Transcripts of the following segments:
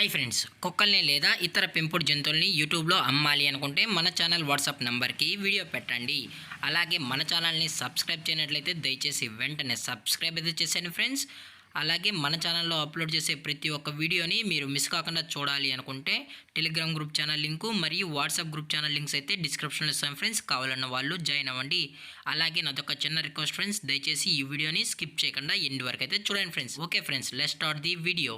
Hi friends, కుక్కల్ని లేదా ఇతర పెంపుడు జంతువుల్ని యూట్యూబ్లో అమ్మాలి అనుకుంటే మన ఛానల్ వాట్సాప్ నెంబర్కి వీడియో పెట్టండి. అలాగే మన ఛానల్ని సబ్స్క్రైబ్ చేయనట్లయితే దయచేసి వెంటనే సబ్స్క్రైబ్ అయితే చేసేయండి ఫ్రెండ్స్. అలాగే మన ఛానల్లో అప్లోడ్ చేసే ప్రతి ఒక్క వీడియోని మీరు మిస్ కాకుండా చూడాలి అనుకుంటే టెలిగ్రామ్ గ్రూప్ ఛానల్ లింకు మరియు వాట్సాప్ గ్రూప్ ఛానల్ లింక్స్ అయితే డిస్క్రిప్షన్లో ఇస్తాం ఫ్రెండ్స్. కావాలన్న వాళ్ళు జాయిన్ అవ్వండి. అలాగే నాదొక చిన్న రిక్వెస్ట్ ఫ్రెండ్స్, దయచేసి ఈ వీడియోని స్కిప్ చేయకుండా ఎండ్ వరకు అయితే చూడండి friends. Okay friends, let's start the video.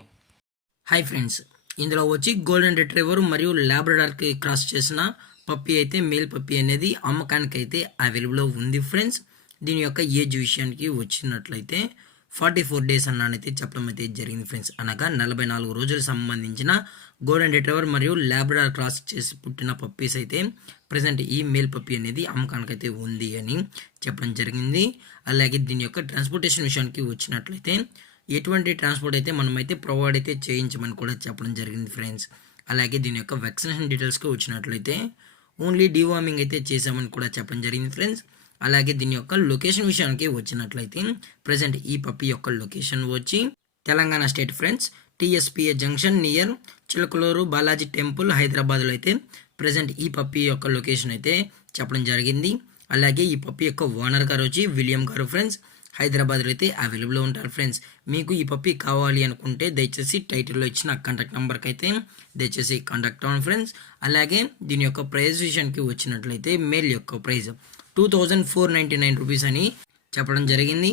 Hi friends, ఇందులో వచ్చి గోల్డెన్ రిట్రీవర్ మరియు లాబ్రడార్కి క్రాస్ చేసిన పప్పీ అయితే మేల్ పప్పీ అనేది అమ్మకానికి అయితే అవైలబుల్లో ఉంది ఫ్రెండ్స్. దీని యొక్క ఏజ్ విషయానికి వచ్చినట్లయితే 44 డేస్ అన్నానైతే చెప్పడం అయితే జరిగింది ఫ్రెండ్స్. అనగా 44 రోజులకు సంబంధించిన గోల్డెన్ రిట్రీవర్ మరియు లాబ్రడార్ క్రాస్ చేసి పుట్టిన పప్పీస్ అయితే ప్రజెంట్ ఈ మేల్ పప్పీ అనేది అమ్మకానికి అయితే ఉంది అని చెప్పడం జరిగింది. అలాగే దీని యొక్క ట్రాన్స్పోర్టేషన్ విషయానికి వచ్చినట్లయితే ఎటువంటి ట్రాన్స్పోర్ట్ అయితే మనమైతే ప్రొవైడ్ అయితే చేయించమని కూడా చెప్పడం జరిగింది ఫ్రెండ్స్. అలాగే దీని యొక్క వ్యాక్సినేషన్ డీటెయిల్స్కి వచ్చినట్లయితే ఓన్లీ డివార్మింగ్ అయితే చేసామని కూడా చెప్పడం జరిగింది ఫ్రెండ్స్. అలాగే దీని యొక్క లొకేషన్ విషయానికి వచ్చినట్లయితే ప్రజెంట్ ఈ పప్పీ యొక్క లొకేషన్ వచ్చి Telangana state friends, TSPA junction near Chilakaluru Balaji temple హైదరాబాద్లో అయితే ప్రజెంట్ ఈ పప్పీ యొక్క లొకేషన్ అయితే చెప్పడం జరిగింది. అలాగే ఈ పప్పీ యొక్క ఓనర్ గారు వచ్చి విలియం గారు ఫ్రెండ్స్, హైదరాబాద్లో అయితే అవైలబుల్లో ఉంటారు ఫ్రెండ్స్. మీకు ఈ పప్పీ కావాలి అనుకుంటే దయచేసి టైటిల్లో ఇచ్చిన కాంటాక్ట్ నెంబర్కి అయితే దయచేసి కాంటాక్ట్ అవ్వండి ఫ్రెండ్స్. అలాగే దీని యొక్క ప్రైస్ విషయానికి వచ్చినట్లయితే మేల్ యొక్క ప్రైస్ 2499 రూపీస్ అని చెప్పడం జరిగింది.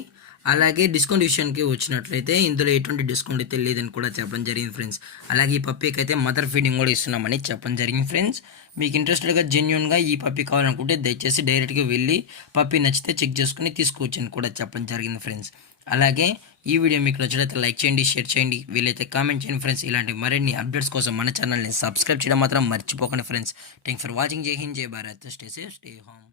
అలాగే డిస్కౌంట్ విషయానికి వచ్చినట్లయితే ఇందులో ఎటువంటి డిస్కౌంట్ అయితే లేదని కూడా చెప్పడం జరిగింది ఫ్రెండ్స్. అలాగే ఈ పప్పీకి అయితే మదర్ ఫీడింగ్ కూడా ఇస్తున్నామని చెప్పడం జరిగింది ఫ్రెండ్స్. మీకు ఇంట్రెస్టెడ్గా జెన్యున్గా ఈ పప్పీ కావాలనుకుంటే దయచేసి డైరెక్ట్గా వెళ్ళి పప్పీ నచ్చితే చెక్ చేసుకుని తీసుకోవచ్చని కూడా చెప్పడం జరిగింది ఫ్రెండ్స్. అలాగే ఈ వీడియో మీకు నచ్చినట్లయితే లైక్ చేయండి, షేర్ చేయండి, వీలైతే కామెంట్ చేయండి ఫ్రెండ్స్. ఇలాంటి మరిన్ని అప్డేట్స్ కోసం మన ఛానల్ని సబ్స్క్రైబ్ చేయడం మాత్రం మర్చిపోకండి ఫ్రెండ్స్. Thanks for watching. జై హింద్, జై Bharat, stay safe, stay home.